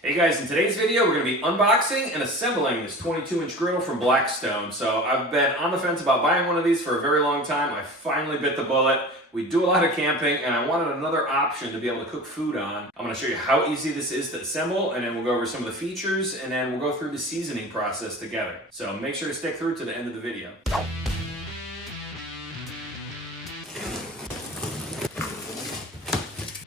Hey guys, in today's video we're going to be unboxing and assembling this 22-inch griddle from Blackstone. So I've been on the fence about buying one of these for a very long time. I finally bit the bullet. We do a lot of camping and I wanted another option to be able to cook food on. I'm going to show you how easy this is to assemble, and then we'll go over some of the features, and then we'll go through the seasoning process together. So make sure to stick through to the end of the video.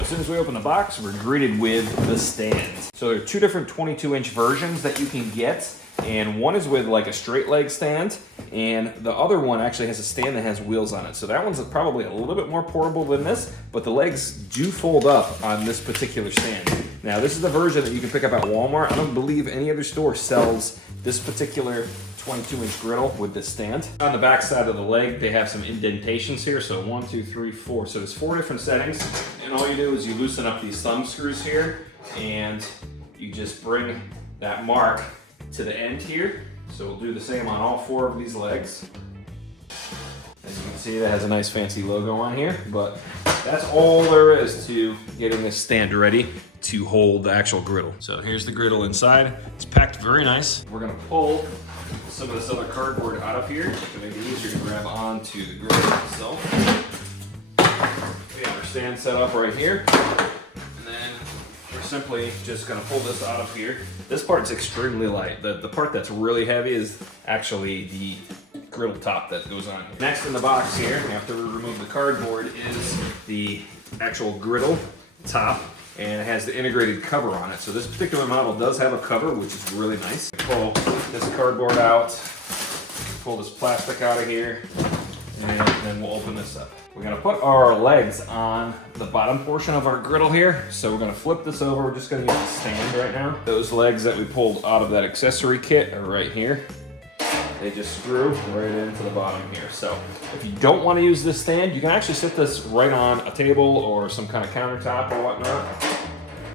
As soon as we open the box, we're greeted with the stand. So there are two different 22-inch versions that you can get, and one is with like a straight leg stand, and the other one actually has a stand that has wheels on it. So that one's probably a little bit more portable than this, but the legs do fold up on this particular stand. Now this is the version that you can pick up at Walmart. I don't believe any other store sells this particular 22-inch griddle with this stand. On the back side of the leg, they have some indentations here. So 1, 2, 3, 4. So there's 4 different settings. And all you do is you loosen up these thumb screws here, and you just bring that mark to the end here. So we'll do the same on all 4 of these legs. As you can see, that has a nice fancy logo on here, but that's all there is to getting this stand ready to hold the actual griddle. So here's the griddle inside. It's packed very nice. We're gonna pull some of this other cardboard out of here to make it easier to grab onto the griddle itself. We have our stand set up right here, and then we're simply just gonna pull this out of here. This part's extremely light. The part that's really heavy is actually the griddle top that goes on here. Next in the box here, after we remove the cardboard, is the actual griddle top, and it has the integrated cover on it. So this particular model does have a cover, which is really nice. Pull this cardboard out, pull this plastic out of here, and then we'll open this up. We're gonna put our legs on the bottom portion of our griddle here. So we're gonna flip this over. We're just gonna use the stand right now. Those legs that we pulled out of that accessory kit are right here. They just screw right into the bottom here. So if you don't want to use this stand, you can actually sit this right on a table or some kind of countertop or whatnot.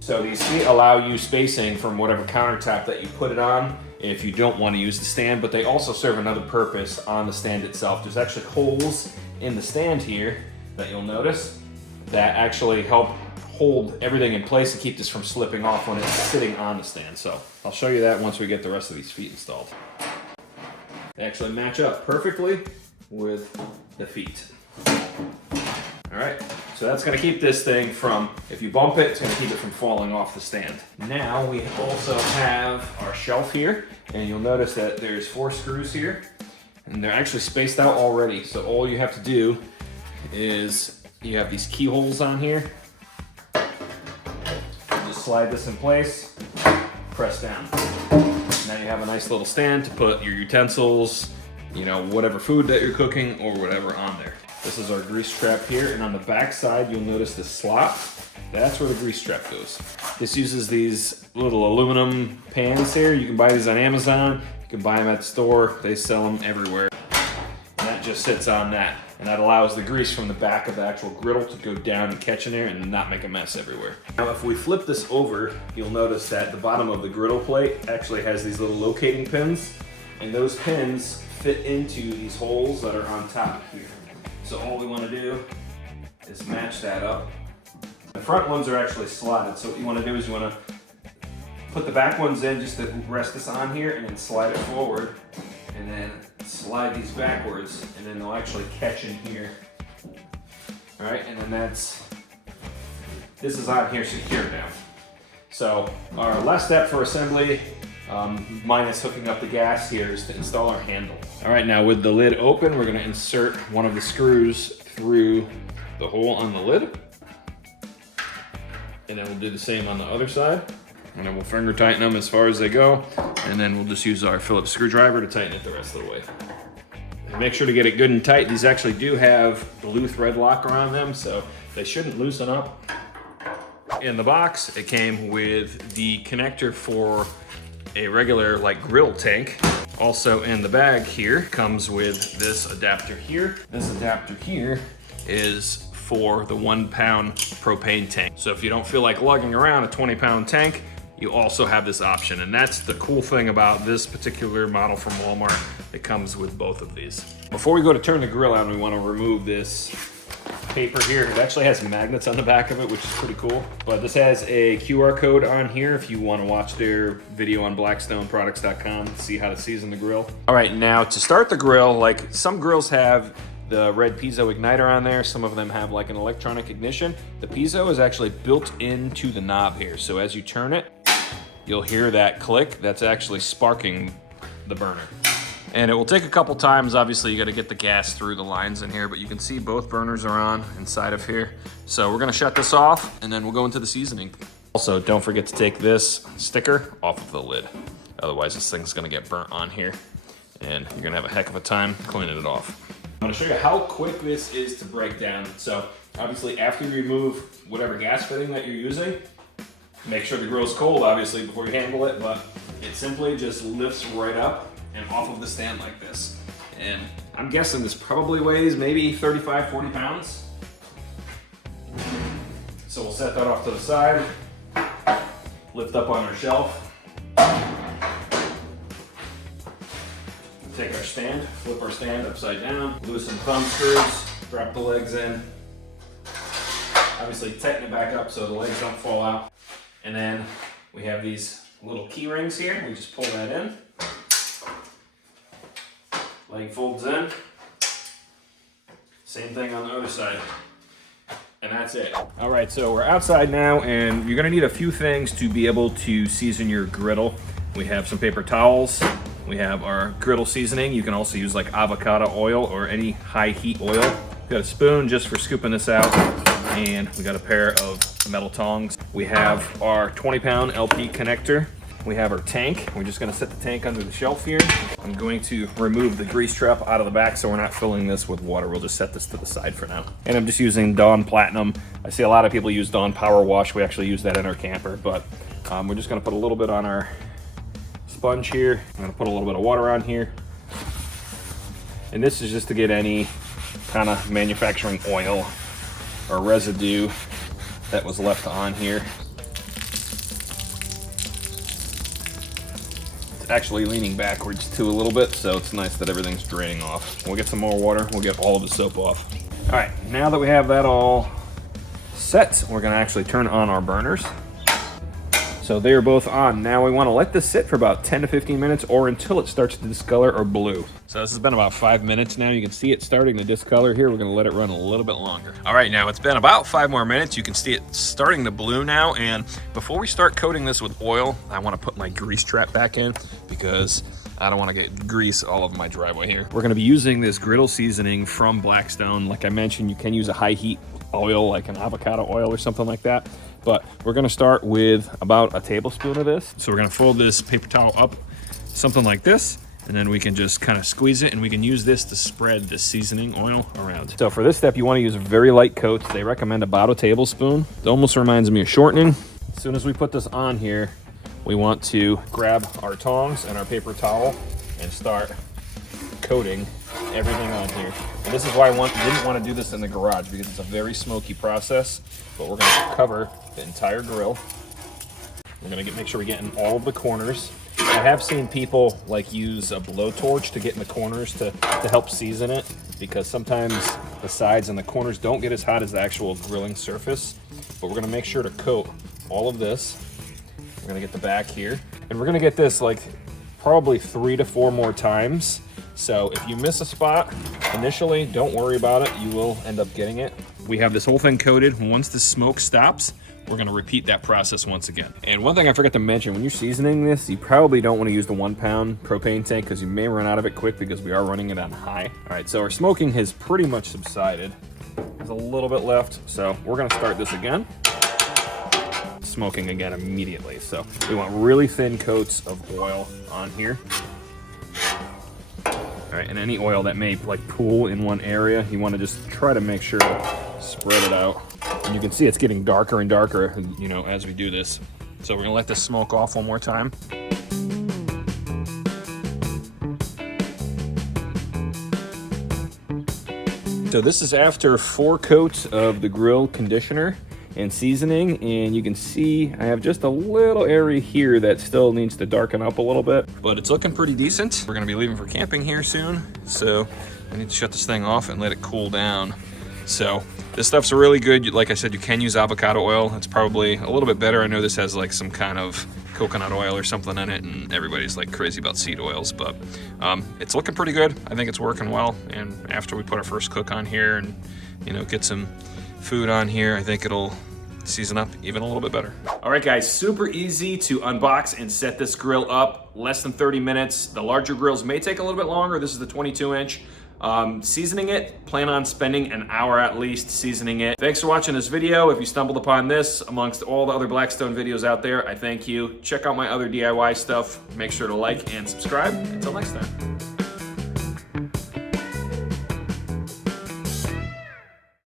So these feet allow you spacing from whatever countertop that you put it on if you don't want to use the stand, but they also serve another purpose on the stand itself. There's actually holes in the stand here that you'll notice that actually help hold everything in place and keep this from slipping off when it's sitting on the stand. So I'll show you that once we get the rest of these feet installed. They actually match up perfectly with the feet. All right, so that's gonna keep this thing from, if you bump it, it's gonna keep it from falling off the stand. Now we also have our shelf here, and you'll notice that there's 4 screws here, and they're actually spaced out already. So all you have to do is, you have these keyholes on here. Just slide this in place, press down. Now you have a nice little stand to put your utensils, whatever food that you're cooking or whatever on there. This is our grease trap here, and on the back side you'll notice this slot. That's where the grease trap goes. This uses these little aluminum pans here. You can buy these on Amazon. You can buy them at the store. They sell them everywhere. And that just sits on that. And that allows the grease from the back of the actual griddle to go down and catch in there and not make a mess everywhere. Now if we flip this over, you'll notice that the bottom of the griddle plate actually has these little locating pins, and those pins fit into these holes that are on top here. So all we want to do is match that up. The front ones are actually slotted, so what you want to do is you want to put the back ones in just to rest this on here, and then slide it forward, and then slide these backwards, and then they'll actually catch in here. All right, and then this is on here secured now. So our last step for assembly, minus hooking up the gas here, is to install our handle. All right, now with the lid open, we're gonna insert one of the screws through the hole on the lid. And then we'll do the same on the other side. And then we'll finger tighten them as far as they go. And then we'll just use our Phillips screwdriver to tighten it the rest of the way. And make sure to get it good and tight. These actually do have blue thread locker on them, so they shouldn't loosen up. In the box, it came with the connector for a regular grill tank. Also in the bag here comes with this adapter here. This adapter here is for the 1-pound propane tank. So if you don't feel like lugging around a 20-pound tank, you also have this option. And that's the cool thing about this particular model from Walmart. It comes with both of these. Before we go to turn the grill on, we want to remove this paper here. It actually has magnets on the back of it, which is pretty cool. But this has a QR code on here if you want to watch their video on blackstoneproducts.com to see how to season the grill. All right, now to start the grill, like some grills have the red piezo igniter on there. Some of them have like an electronic ignition. The piezo is actually built into the knob here. So as you turn it, you'll hear that click. That's actually sparking the burner. And it will take a couple times. Obviously, you got to get the gas through the lines in here, but you can see both burners are on inside of here. So we're gonna shut this off and then we'll go into the seasoning. Also, don't forget to take this sticker off of the lid. Otherwise, this thing's gonna get burnt on here and you're gonna have a heck of a time cleaning it off. I'm gonna show you how quick this is to break down. So obviously, after you remove whatever gas fitting that you're using, make sure the grill's cold, obviously, before you handle it, but it simply just lifts right up and off of the stand like this. And I'm guessing this probably weighs maybe 35, 40 pounds. So we'll set that off to the side, lift up on our shelf, take our stand, flip our stand upside down, loosen thumb screws, drop the legs in, obviously tighten it back up so the legs don't fall out. And then we have these little key rings here, we just pull that in. Leg folds in. Same thing on the other side. And that's it. All right, so we're outside now and you're gonna need a few things to be able to season your griddle. We have some paper towels. We have our griddle seasoning. You can also use like avocado oil or any high heat oil. We've got a spoon just for scooping this out. And we got a pair of metal tongs. We have our 20-pound LP connector. We have our tank. We're just gonna set the tank under the shelf here. I'm going to remove the grease trap out of the back so we're not filling this with water. We'll just set this to the side for now. And I'm just using Dawn Platinum. I see a lot of people use Dawn Power Wash. We actually use that in our camper, but we're just gonna put a little bit on our sponge here. I'm gonna put a little bit of water on here. And this is just to get any kind of manufacturing oil or residue that was left on here. Actually leaning backwards too a little bit, so it's nice that everything's draining off. We'll get some more water, we'll get all of the soap off. All right, now that we have that all set, we're gonna actually turn on our burners. So they're both on. Now we wanna let this sit for about 10 to 15 minutes or until it starts to discolor or blue. So this has been about 5 minutes now. You can see it starting to discolor here. We're gonna let it run a little bit longer. All right, now it's been about 5 more minutes. You can see it starting to blue now. And before we start coating this with oil, I wanna put my grease trap back in because I don't wanna get grease all over my driveway here. We're gonna be using this griddle seasoning from Blackstone. Like I mentioned, you can use a high heat oil, like an avocado oil or something like that. But we're gonna start with about a tablespoon of this. So we're gonna fold this paper towel up, something like this, and then we can just kind of squeeze it and we can use this to spread the seasoning oil around. So for this step, you wanna use very light coats. They recommend about a tablespoon. It almost reminds me of shortening. As soon as we put this on here, we want to grab our tongs and our paper towel and start coating everything on here. And this is why I didn't want to do this in the garage because it's a very smoky process, but we're going to cover the entire grill. We're going to make sure we get in all of the corners. I have seen people like use a blowtorch to get in the corners to help season it because sometimes the sides and the corners don't get as hot as the actual grilling surface. But we're going to make sure to coat all of this. We're going to get the back here. And we're going to get this like probably 3 to 4 more times. So if you miss a spot initially, don't worry about it. You will end up getting it. We have this whole thing coated. Once the smoke stops, we're gonna repeat that process once again. And one thing I forgot to mention, when you're seasoning this, you probably don't wanna use the 1 pound propane tank because you may run out of it quick because we are running it on high. All right, so our smoking has pretty much subsided. There's a little bit left, so we're gonna start this again. Smoking again immediately. So we want really thin coats of oil on here. All right, and any oil that may like pool in one area, you want to just try to make sure to spread it out. And you can see it's getting darker and darker, you know, as we do this. So we're gonna let this smoke off one more time. So this is after 4 coats of the grill conditioner and seasoning, and you can see I have just a little area here that still needs to darken up a little bit, but it's looking pretty decent. We're gonna be leaving for camping here soon, so I need to shut this thing off and let it cool down So this stuff's really good. Like I said, you can use avocado oil. It's probably a little bit better. I know this has like some kind of coconut oil or something in it, and everybody's like crazy about seed oils, but it's looking pretty good. I think it's working well. And after we put our first cook on here and, you know, get some food on here, I think it'll season up even a little bit better. All right, guys, super easy to unbox and set this grill up. Less than 30 minutes. The larger grills may take a little bit longer. This is the 22-inch. Seasoning it, plan on spending an hour at least seasoning it. Thanks for watching this video. If you stumbled upon this amongst all the other Blackstone videos out there, I thank you. Check out my other DIY stuff. Make sure to like and subscribe. Until next time.